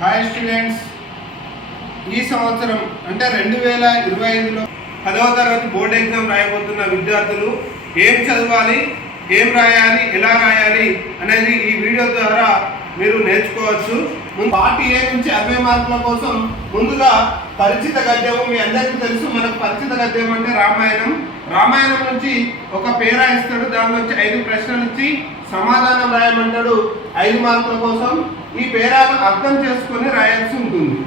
Hi students. ఈ సంవత్సరం అంటే రెండు వేల ఇరవై ఐదులో పదవ తరగతి బోర్డు ఎగ్జామ్ రాయబోతున్న విద్యార్థులు ఏం చదవాలి ఏం రాయాలి ఎలా రాయాలి అనేది ఈ వీడియో ద్వారా మీరు నేర్చుకోవచ్చు. ముందు పార్టీ ఏ నుంచి అరవై మార్కుల కోసం ముందుగా పరిచిత గద్యము మీ అందరికీ తెలుసు. మనకు పరిచిత గద్యం అంటే రామాయణం. రామాయణం నుంచి ఒక పేరా ఇస్తాడు దాని నుంచి ఐదు ప్రశ్నలు ఇచ్చి సమాధానం రాయమంటాడు. ఐదు మార్కుల కోసం ఈ పేరాలను అర్థం చేసుకొని రాయాల్సి ఉంటుంది.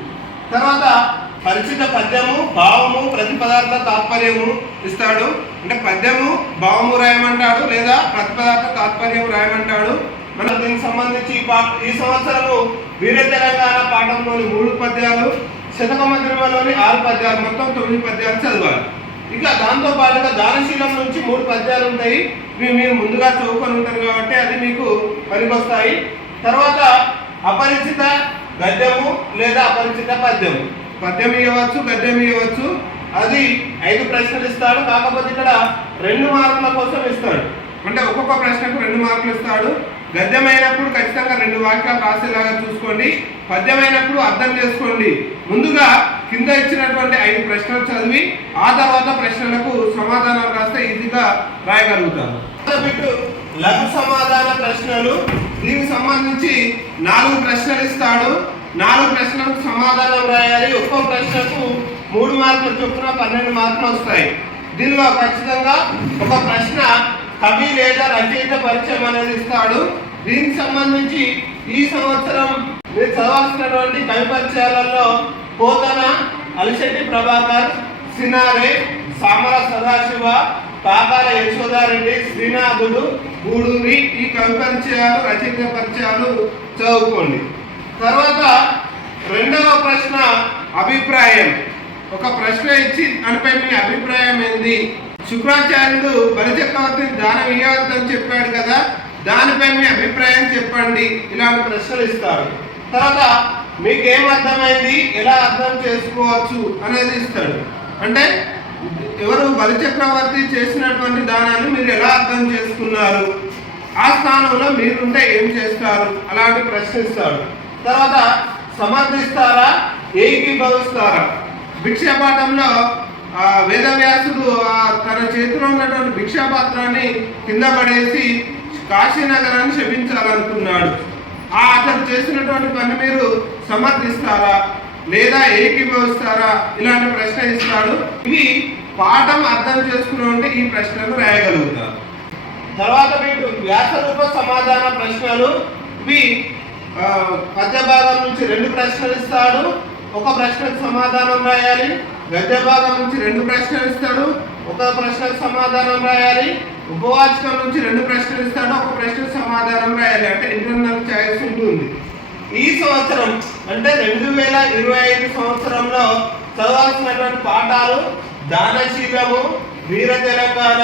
తర్వాత పరిచిత పద్యము భావము ప్రతిపదార్థ తాత్పర్యము ఇస్తాడు. అంటే పద్యము భావము రాయమంటాడు లేదా ప్రతిపదార్థ తాత్పర్యం రాయమంటాడు. మనం దీనికి సంబంధించి ఈ పా- ఈ సంవత్సరము వీర తెలంగాణ పాఠంలోని మూడు పద్యాలు శతక మందిరంలోని ఆరు పద్యాలు మొత్తం తొమ్మిది పద్యాలు చదవాలి. ఇక దాంతో పాటుగా దానశీలం నుంచి మూడు పద్యాలు ఉంటాయి. ఇవి మీరు ముందుగా చదువుకొని ఉంటారు కాబట్టి అది మీకు పనికొస్తాయి. తర్వాత అపరిచిత గద్యము లేదా అపరిచిత పద్యము. పద్యం ఇవ్వచ్చు గద్యం ఇవ్వచ్చు అది ఐదు ప్రశ్నలు ఇస్తాడు. కాకపోతే ఇక్కడ రెండు మార్కుల కోసం ఇస్తాడు. అంటే ఒక్కొక్క ప్రశ్నకు రెండు మార్కులు ఇస్తాడు. గద్యమైనప్పుడు ఖచ్చితంగా రెండు వాక్యాలు రాసేలాగా చూసుకోండి. పద్యమైనప్పుడు అర్థం చేసుకోండి. ముందుగా కింద ఇచ్చినటువంటి ఐదు ప్రశ్నలు చదివి ఆ తర్వాత ప్రశ్నలకు సమాధానాలు రాస్తే ఈజీగా రాయగలుగుతారు లఘు సమాధాన ప్రశ్నలు. దీనికి సంబంధించి నాలుగు ప్రశ్నలు ఇస్తాడు. నాలుగు ప్రశ్నలకు సమాధానం రాయాలి. ఒక్కో ప్రశ్నకు మూడు మార్కులు చొప్పున పన్నెండు మార్కులు వస్తాయి. దీనిలో ఖచ్చితంగా ఒక ప్రశ్న కవి లేదా రచయిత పరిచయం అనేది ఇస్తాడు. దీనికి సంబంధించి ఈ సంవత్సరం మీరు చదవాల్సినటువంటి కవి పరిచయాలలో పోతన అలిశెట్టి ప్రభాకర్ సినారే సామర సదాశివ పాపాల యశోదారెడ్డి శ్రీనాథుడు గూడూరి ఈ కవి పరిచయాలు రచయిత పరిచయాలు చదువుకోండి. తర్వాత రెండవ ప్రశ్న అభిప్రాయం. ఒక ప్రశ్న ఇచ్చి దానిపై మీ అభిప్రాయం ఏంది? శుక్రాచార్యుడు బలిచక్రవర్తిని దానం ఇవ్వద్దని చెప్పాడు కదా దానిపై మీ అభిప్రాయం చెప్పండి. ఇలాంటి ప్రశ్నలు ఇస్తారు. తర్వాత మీకేం అర్థమైంది? ఎలా అర్థం చేసుకోవచ్చు? అనేది ఇస్తాడు. అంటే ఎవరు బలిచక్రవర్తి చేసినటువంటి దానాన్ని మీరు ఎలా అర్థం చేసుకున్నారు? ఆ స్థానంలో మీరుంటే ఏం చేస్తారు? అలాంటి ప్రశ్నిస్తాడు. తర్వాత సమర్థిస్తారా? ఏకీభవిస్తారా? భిక్షాపాఠంలో వేదవ్యాసుడు తన చేతిలో ఉన్నటువంటి భిక్షాపాత్రాన్ని కింద పడేసి కాశీనగరాన్ని శపించాలనుకున్నాడు ఆ అతను చేసినటువంటి పని మీరు సమర్థిస్తారా? లేదా ఏకీభవిస్తారా? ఇలాంటి ప్రశ్న ఇస్తాడు ఇవి పాఠం అర్థం చేసుకుని ఈ ప్రశ్నలు రాయగలుగుతారు. తర్వాత మీకు వ్యాసరూప సమాధాన ప్రశ్నలు. ఇవి పద్య భాగం నుంచి రెండు ప్రశ్నలు ఇస్తాడు. ఒక ప్రశ్నకు సమాధానం రాయాలి. గద్య భాగం నుంచి రెండు ప్రశ్నలు ఇస్తాడు. ఒక ప్రశ్నకు సమాధానం రాయాలి. ఉపవాచకం నుంచి రెండు ప్రశ్నలు ఇస్తాడు. ఒక ప్రశ్నకు సమాధానం రాయాలి. అంటే ఇంటర్నల్ ఛాయిస్ ఉంటుంది. ఈ సంవత్సరం అంటే రెండు వేల ఇరవై ఐదు సంవత్సరంలో చదవాల్సినటువంటి పాఠాలు దానశీలము వీర తెలంగాణ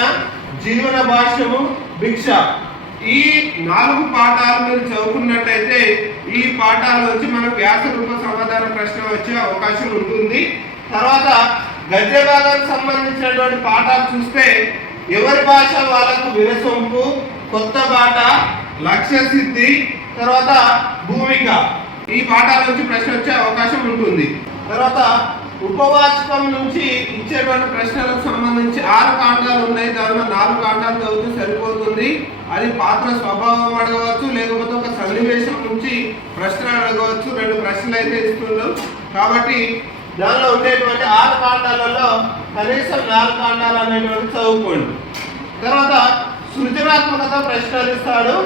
జీవన భాష్యము భిక్ష. ఈ నాలుగు పాఠాలు మీరు చదువుకున్నట్టయితే ఈ పాఠాల నుంచి మనకు వ్యాస రూప సమాధాన ప్రశ్న వచ్చే అవకాశం ఉంటుంది. తర్వాత గద్య భాగానికి సంబంధించినటువంటి పాఠాలు చూస్తే ఎవరి భాష వాళ్ళకు వినసొంపు కొత్త బాట లక్ష్య సిద్ధి తర్వాత భూమిక. ఈ పాఠాల నుంచి ప్రశ్న వచ్చే అవకాశం ఉంటుంది. తర్వాత ఉపవాచకం నుంచి ఇచ్చేటువంటి ప్రశ్నలకు సంబంధించి ఆరు కాండాలు ఉన్నాయి. దానిలో నాలుగు కాండాలు చదివితే సరిపోతుంది. అది పాత్ర స్వభావం అడగవచ్చు లేకపోతే ఒక సన్నివేశం నుంచి ప్రశ్న అడగవచ్చు. రెండు ప్రశ్నలు అయితే ఇస్తున్నారు కాబట్టి దానిలో ఉండేటువంటి ఆరు కాండాలలో కనీసం నాలుగు కాండాలు అనేటువంటి చదువుకోండి. తర్వాత సృజనాత్మకత ప్రశ్నలు ఇస్తాడు.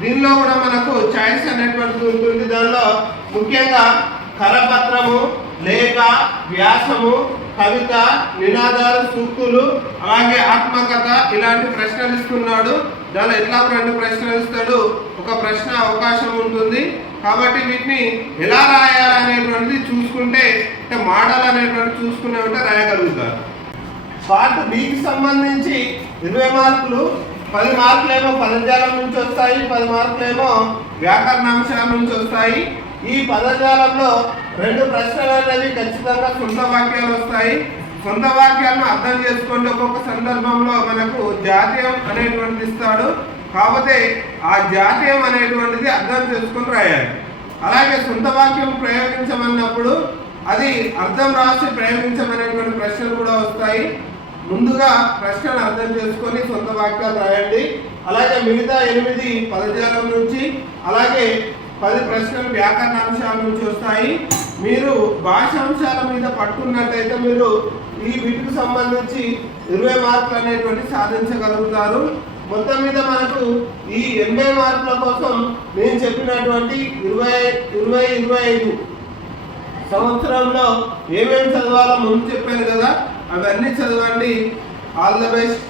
దీనిలో కూడా మనకు చాయిస్ అనేటువంటిది ఉంటుంది. దానిలో ముఖ్యంగా కరపత్రము లేఖ వ్యాసము కవిత నినాదాలు సూక్తులు అలాగే ఆత్మకథ ఇలాంటి ప్రశ్నలు ఇస్తున్నాడు. దానిలో ఎట్లా రెండు ప్రశ్నలు ఇస్తాడు. ఒక ప్రశ్న అవకాశం ఉంటుంది. కాబట్టి వీటిని ఎలా రాయాలనేటువంటిది చూసుకుంటే అంటే మోడల్ అనేటువంటి చూసుకునే ఉంటే రాయగలుగుతారు. పార్ట్ బీకి సంబంధించి ఇరవై మార్కులు పది మార్కులేమో పదజాలం నుంచి వస్తాయి పది మార్కులేమో వ్యాకరణాంశాల నుంచి వస్తాయి. ఈ పదజాలంలో రెండు ప్రశ్నలు అనేవి ఖచ్చితంగా సొంత వాక్యాలు వస్తాయి. సొంత వాక్యాలను అర్థం చేసుకోండి. ఒక్కొక్క సందర్భంలో మనకు జాతీయం అనేటువంటిది ఇస్తాడు. కాకపోతే ఆ జాతీయం అనేటువంటిది అర్థం చేసుకొని రాయాలి. అలాగే సొంత వాక్యం ప్రయోగించమన్నప్పుడు అది అర్థం రాసి ప్రయోగించమనేటువంటి ప్రశ్నలు కూడా వస్తాయి. ముందుగా ప్రశ్నను అర్థం చేసుకొని సొంత వాక్యాలు రాయండి. అలాగే మిగతా ఎనిమిది పదజాలం నుంచి అలాగే పది ప్రశ్నలు వ్యాకరణ అంశాల నుంచి వస్తాయి. మీరు భాషాంశాల మీద పట్టుకున్నట్టయితే మీరు ఈ వీటికి సంబంధించి ఇరవై మార్కులు అనేటువంటి సాధించగలుగుతారు. మొత్తం మీద మనకు ఈ ఎనభై మార్కుల కోసం నేను చెప్పినటువంటి ఇరవై ఇరవై ఇరవై ఐదు సంవత్సరంలో ఏమేమి చదవాలో ముందు చెప్పాను కదా. అవన్నీ చదవండి. All the best